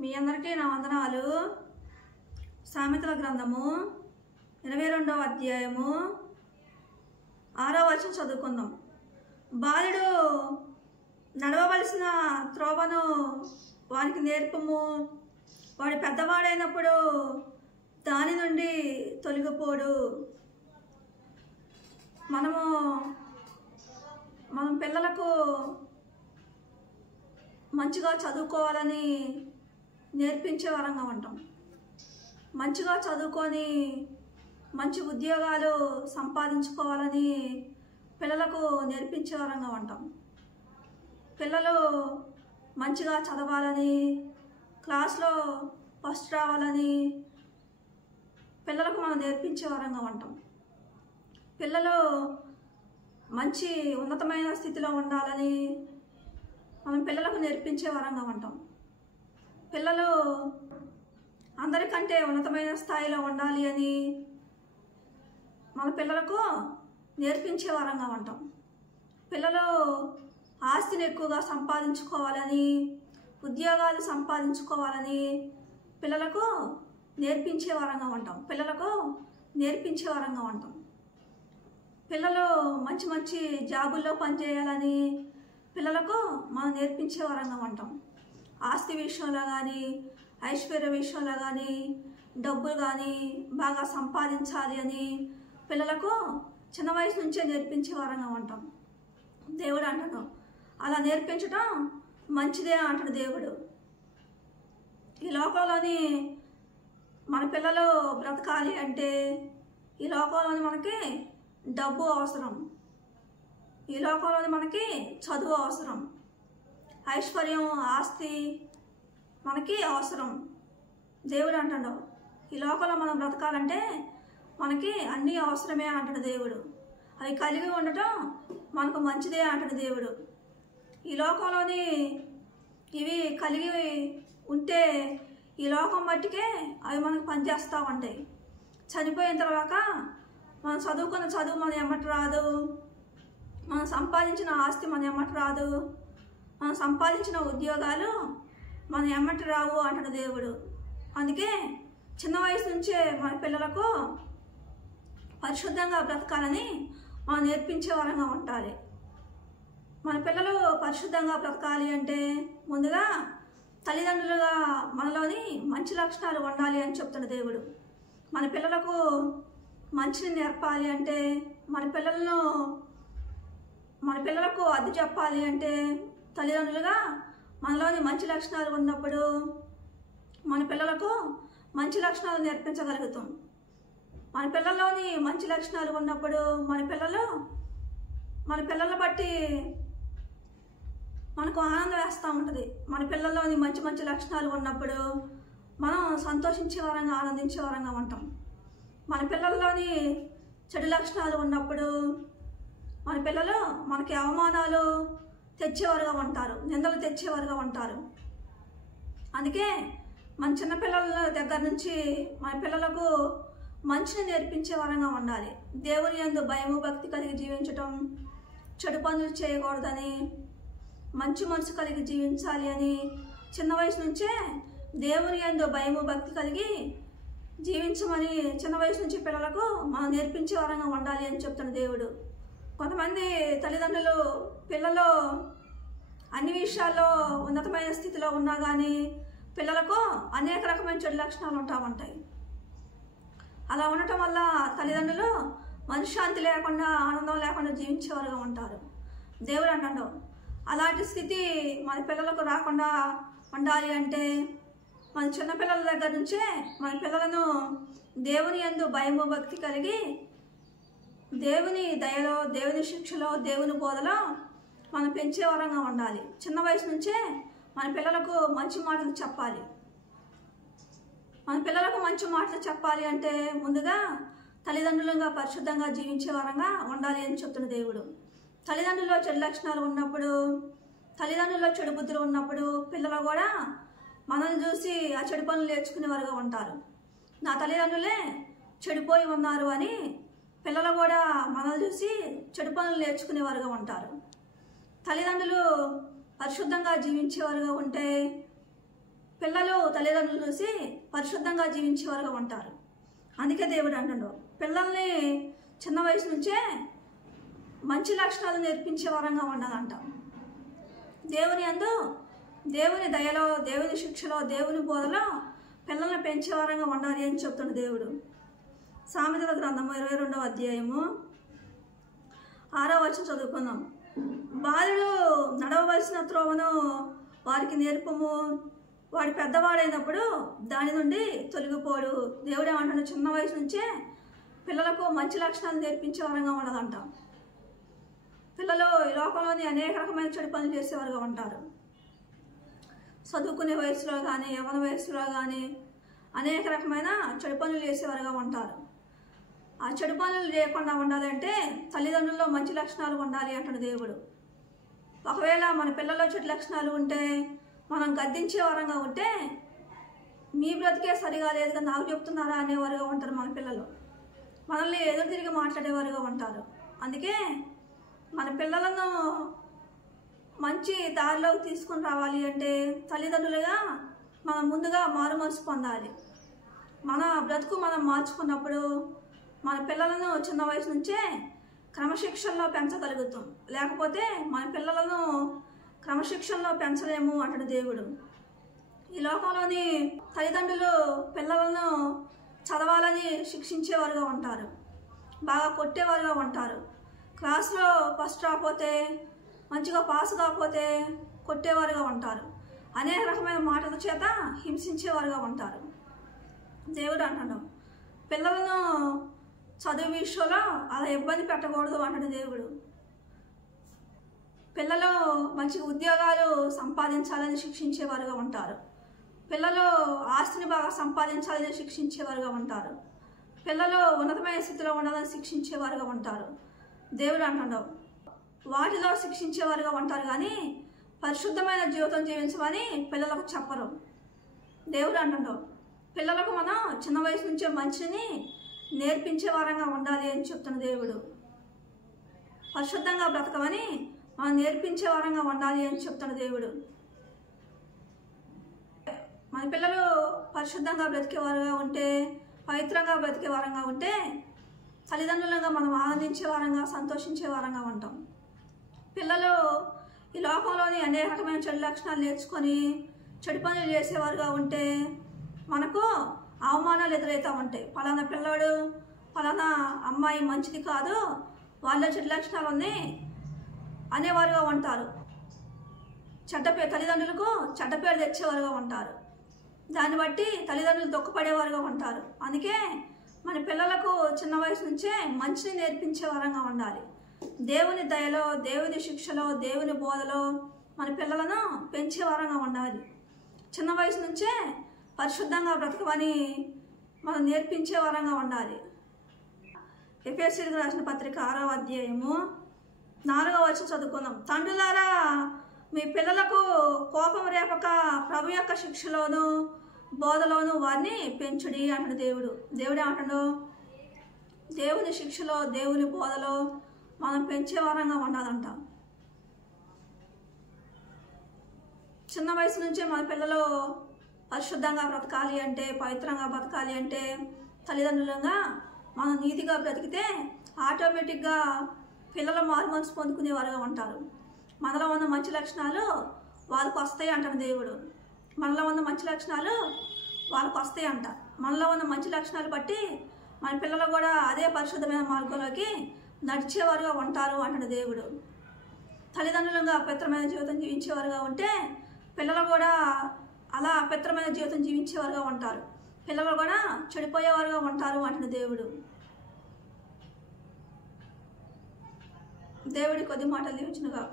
మీ అందరికీ నా వందనాలు. సామెతల గ్రంథము 22వ అధ్యాయము 6వ వచనం చదువుకుందాం. బాలుడు నడవవలసిన త్రోవను వానికి నేర్పము, వాడు పెద్దవాడైనప్పుడు దాని నుండి తొలగిపోడు. మనం పిల్లలకు మంచిగా చదువుకోవాలని నేర్పించే వరంగా ఉంటాం. మంచిగా చదువుకొని మంచి ఉద్యోగాలు సంపాదించుకోవాలని పిల్లలకు నేర్పించే వరంగా ఉంటాం. పిల్లలు మంచిగా చదవాలని, క్లాస్లో ఫస్ట్ రావాలని పిల్లలకు మనం నేర్పించే వరంగా ఉంటాం. పిల్లలు మంచి ఉన్నతమైన స్థితిలో ఉండాలని మనం పిల్లలకు నేర్పించే వరంగా ఉంటాం. పిల్లలు అందరికంటే ఉన్నతమైన స్థాయిలో ఉండాలి అని మన పిల్లలకు నేర్పించే వరంగా ఉంటాం. పిల్లలు ఆస్తిని ఎక్కువగా సంపాదించుకోవాలని, ఉద్యోగాలు సంపాదించుకోవాలని పిల్లలకు నేర్పించే వరంగా ఉంటాం. పిల్లలు మంచి మంచి జాబుల్లో పనిచేయాలని పిల్లలకు మనం నేర్పించే వరంగా ఉంటాం. ఆస్తి విషయంలో కానీ, ఐశ్వర్య విషయంలో కానీ, డబ్బులు కానీ బాగా సంపాదించాలి అని పిల్లలకు చిన్న వయసు నుంచే నేర్పించే వరంగా ఉంటాం. దేవుడు అంటాడు, అలా నేర్పించడం మంచిదే అంటాడు దేవుడు. ఈ లోకంలోని మన పిల్లలు బ్రతకాలి అంటే ఈ లోకంలోని మనకి డబ్బు అవసరం, ఈ లోకంలోని మనకి చదువు అవసరం, ఐశ్వర్యం, ఆస్తి మనకి అవసరం. దేవుడు అంటాడు, ఈ లోకంలో మనం బ్రతకాలంటే మనకి అన్నీ అవసరమే అంటాడు దేవుడు. అవి కలిగి ఉండటం మనకు మంచిదే అంటాడు దేవుడు. ఈ లోకంలోని ఇవి కలిగి ఉంటే ఈ లోకం మట్టికే అవి మనకు పనిచేస్తూ ఉంటాయి. చనిపోయిన తర్వాత మనం చదువుకున్న చదువు మన ఎమ్మట రాదు, మనం సంపాదించిన ఆస్తి మన ఎమ్మట రాదు, మనం సంపాదించిన ఉద్యోగాలు మన ఎమ్మట రావు అంటాడు దేవుడు. అందుకే చిన్న వయసు నుంచే మన పిల్లలకు పరిశుద్ధంగా బ్రతకాలని మనం నేర్పించే వరంగా ఉండాలి. మన పిల్లలు పరిశుద్ధంగా బ్రతకాలి అంటే ముందుగా తల్లిదండ్రులుగా మనలోని మంచి లక్షణాలు ఉండాలి అని చెప్తాడు దేవుడు. మన పిల్లలకు మంచిని నేర్పాలి అంటే, మన పిల్లలకు అద్దె చెప్పాలి అంటే తల్లిదండ్రులుగా మనలోని మంచి లక్షణాలు ఉన్నప్పుడు మన పిల్లలకు మంచి లక్షణాలు నేర్పించగలుగుతాం. మన పిల్లల్లోని మంచి లక్షణాలు ఉన్నప్పుడు మన పిల్లలను బట్టి మనకు ఆనందం వేస్తూ ఉంటుంది. మన పిల్లల్లోని మంచి మంచి లక్షణాలు ఉన్నప్పుడు మనం సంతోషించే వరంగా, ఆనందించే వరంగా ఉంటాం. మన పిల్లల్లోని చెడు లక్షణాలు ఉన్నప్పుడు మన పిల్లలు మనకి అవమానాలు తెచ్చేవారుగా ఉంటారు, నిందలు తెచ్చేవారుగా ఉంటారు. అందుకే మన చిన్నపిల్లల దగ్గర నుంచి మన పిల్లలకు మంచిని నేర్పించే వరంగా ఉండాలి. దేవుని యందు భయము భక్తి కలిగి జీవించటం, చెడు పనులు చేయకూడదని, మంచి మనసు కలిగి జీవించాలి అని చిన్న వయసు నుంచే దేవుని యందు భయము భక్తి కలిగి జీవించమని చిన్న వయసు నుంచి పిల్లలకు మనం నేర్పించే వరంగా ఉండాలి అని చెప్తున్న దేవుడు. కొంతమంది తల్లిదండ్రులు పిల్లలు అన్ని విషయాల్లో ఉన్నతమైన స్థితిలో ఉన్నా కానీ పిల్లలకు అనేక రకమైన చెడు లక్షణాలు ఉంటాయి. అలా ఉండటం వల్ల తల్లిదండ్రులు మనశ్శాంతి లేకుండా, ఆనందం లేకుండా జీవించేవారుగా ఉంటారు. దేవుడు అంటాడు, అలాంటి స్థితి మన పిల్లలకు రాకుండా ఉండాలి అంటే మన చిన్నపిల్లల దగ్గర నుంచే మన పిల్లలను దేవుని యందు భయము భక్తి కలిగి దేవుని దయలో, దేవుని శిక్షలో, దేవుని బోధలో మనం పెంచే వరంగా ఉండాలి. చిన్న వయసు నుంచే మన పిల్లలకు మంచి మాటలు చెప్పాలి. మన పిల్లలకు మంచి మాటలు చెప్పాలి అంటే ముందుగా తల్లిదండ్రులుగా పరిశుద్ధంగా జీవించే వరంగా ఉండాలి అని చెప్తున్న దేవుడు. తల్లిదండ్రుల్లో చెడు లక్షణాలు ఉన్నప్పుడు, తల్లిదండ్రుల్లో చెడు బుద్ధులు ఉన్నప్పుడు పిల్లలు కూడా మనల్ని చూసి ఆ చెడు పనులు నేర్చుకునేవారుగా ఉంటారు. నా తల్లిదండ్రులే చెడిపోయి ఉన్నారు అని పిల్లలు కూడా మనల్ని చూసి చెడు పనులు నేర్చుకునేవారుగా ఉంటారు. తల్లిదండ్రులు పరిశుద్ధంగా జీవించేవారుగా ఉంటే పిల్లలు తల్లిదండ్రులు చూసి పరిశుద్ధంగా జీవించేవారుగా ఉంటారు. అందుకే దేవుడు అంటాడు, పిల్లల్ని చిన్న వయసు నుంచే మంచి లక్షణాలు నేర్పించే వారంగా ఉండాలంట. దేవుని యందు, దేవుని దయలో, దేవుని శిక్షలో, దేవుని బోధలో పిల్లల్ని పెంచేవారంగా ఉండాలి అని చెప్తున్న దేవుడు. సామెతల గ్రంథము 22వ అధ్యాయము 6వ వచనం చదువుకుందాం. బాలుడు నడవవలసిన త్రోవను వారికి నేర్పము, వాడు పెద్దవాడైనప్పుడు దాని నుండి తొలగిపోడు. దేవుడు ఏమంటాడు, చిన్న వయసు నుంచే పిల్లలకు మంచి లక్షణాలు నేర్పించే వారంగా ఉండదంట. పిల్లలు ఈ లోకంలోని అనేక రకమైన చెడు పనులు చేసేవారుగా ఉంటారు. చదువుకునే వయసులో కానీ, యవ్వన వయసులో కానీ అనేక రకమైన చెడు పనులు చేసేవారుగా ఉంటారు. ఆ చెడు పనులు లేకుండా ఉండాలంటే తల్లిదండ్రుల్లో మంచి లక్షణాలు ఉండాలి అంటాడు దేవుడు. ఒకవేళ మన పిల్లల్లో చెడు లక్షణాలు ఉంటే, మనం గద్దించే వారంగా ఉంటే, మీ బ్రతికే సరిగా లేదు నాకు చెప్తున్నారా అనేవారుగా ఉంటారు మన పిల్లలు. మనల్ని ఎదురు తిరిగి మాట్లాడేవారుగా ఉంటారు. అందుకే మన పిల్లలను మంచి దారిలోకి తీసుకొని రావాలి అంటే తల్లిదండ్రులుగా మనం ముందుగా మారు మనసు పొందాలి. మన బ్రతుకు మనం మార్చుకున్నప్పుడు మన పిల్లలను చిన్న వయసు నుంచే క్రమశిక్షణలో పెంచగలుగుతాం. లేకపోతే మన పిల్లలను క్రమశిక్షణలో పెంచలేము అంటాడు దేవుడు. ఈ లోకంలోని తల్లిదండ్రులు పిల్లలను చదవాలని శిక్షించేవారుగా ఉంటారు, బాగా కొట్టేవారుగా ఉంటారు. క్లాస్లో ఫస్ట్ రాకపోతే, మంచిగా పాస్ కాకపోతే కొట్టేవారుగా ఉంటారు. అనేక రకమైన మాటల చేత హింసించేవారుగా ఉంటారు. దేవుడు అంటాడు, పిల్లలను చదువు విషయంలో అలా ఇబ్బంది పెట్టకూడదు అంటాడు దేవుడు. పిల్లలు మంచి ఉద్యోగాలు సంపాదించాలని శిక్షించేవారుగా ఉంటారు. పిల్లలు ఆస్తిని బాగా సంపాదించాలని శిక్షించేవారుగా ఉంటారు. పిల్లలు ఉన్నతమైన స్థితిలో ఉండాలని శిక్షించేవారుగా ఉంటారు. దేవుడు అంటాడు, వాటిలో శిక్షించేవారుగా ఉంటారు కానీ పరిశుద్ధమైన జీవితం జీవించమని పిల్లలకు చెప్పరు. దేవుడు అంటాడు, పిల్లలకు మనం చిన్న వయసు నుంచే మంచిని నేర్పించే వారంగా ఉండాలి అని చెప్తున్న దేవుడు. పరిశుద్ధంగా బ్రతకమని మనం నేర్పించే వారంగా ఉండాలి అని చెప్తున్న దేవుడు. మన పిల్లలు పరిశుద్ధంగా బ్రతికేవారుగా ఉంటే, పవిత్రంగా బ్రతికే వారంగా ఉంటే తల్లిదండ్రులుగా మనం ఆనందించే వారంగా, సంతోషించే వారంగా ఉంటాం. పిల్లలు ఈ లోకంలోని అనేక రకమైన చెడు లక్షణాలు నేర్చుకొని చెడు పనులు చేసేవారుగా ఉంటే మనకు అవమానాలు ఎదురవుతూ ఉంటాయి. పలానా పిల్లాడు, పలానా అమ్మాయి మంచిది కాదు, వాళ్ళ చెడు లక్షణాలు ఉన్నాయి అనేవారుగా ఉంటారు. తల్లిదండ్రులకు చెడ్డ పేరు తెచ్చేవారుగా ఉంటారు. దాన్ని బట్టి తల్లిదండ్రులు దుఃఖపడేవారుగా ఉంటారు. అందుకే మన పిల్లలకు చిన్న వయసు నుంచే మంచిని నేర్పించే వారంగా ఉండాలి. దేవుని దయలో, దేవుని శిక్షలో, దేవుని బోధలో మన పిల్లలను పెంచే వారంగా ఉండాలి. చిన్న వయసు నుంచే పరిశుద్ధంగా బ్రతకమని మనం నేర్పించే వారంగా ఉండాలి. ఎఫెసీయులకు రాసిన పత్రిక 6వ అధ్యాయము 4వ వచనం చదువుకుందాం. తండ్రులారా, మీ పిల్లలకు కోపం రేపక ప్రభు యొక్క శిక్షలోను బోధలోను వారిని పెంచుడి అంటాడు దేవుడు. దేవుడు ఏమంటాడు, దేవుని శిక్షలో, దేవుని బోధలో మనం పెంచే వారంగా ఉండాలంట. చిన్న వయసు నుంచే మన పిల్లలు పరిశుద్ధంగా బ్రతకాలి అంటే, పవిత్రంగా బ్రతకాలి అంటే తల్లిదండ్రులుగా మనం నీతిగా బ్రతికితే ఆటోమేటిక్గా పిల్లలు మారు మనసు పొందుకునేవారుగా ఉంటారు. మనలో ఉన్న మంచి లక్షణాలు వాళ్ళకు వస్తాయి అంటాడు దేవుడు. మనలో ఉన్న మంచి లక్షణాలు వాళ్ళకు వస్తాయి అంట. మనలో ఉన్న మంచి లక్షణాలు బట్టి మన పిల్లలు కూడా అదే పరిశుద్ధమైన మార్గంలోకి నడిచేవారుగా ఉంటారు అంటాడు దేవుడు. తల్లిదండ్రులుగా అపవిత్రమైన జీవితం జీవించేవారుగా ఉంటే పిల్లలు కూడా అలా అపవిత్రమైన జీవితం జీవించేవారుగా ఉంటారు. పిల్లలు కూడా చెడిపోయేవారుగా ఉంటారు అంటాడు దేవుడు. దేవుడి కొద్ది మాటలు దీవించునుగాక.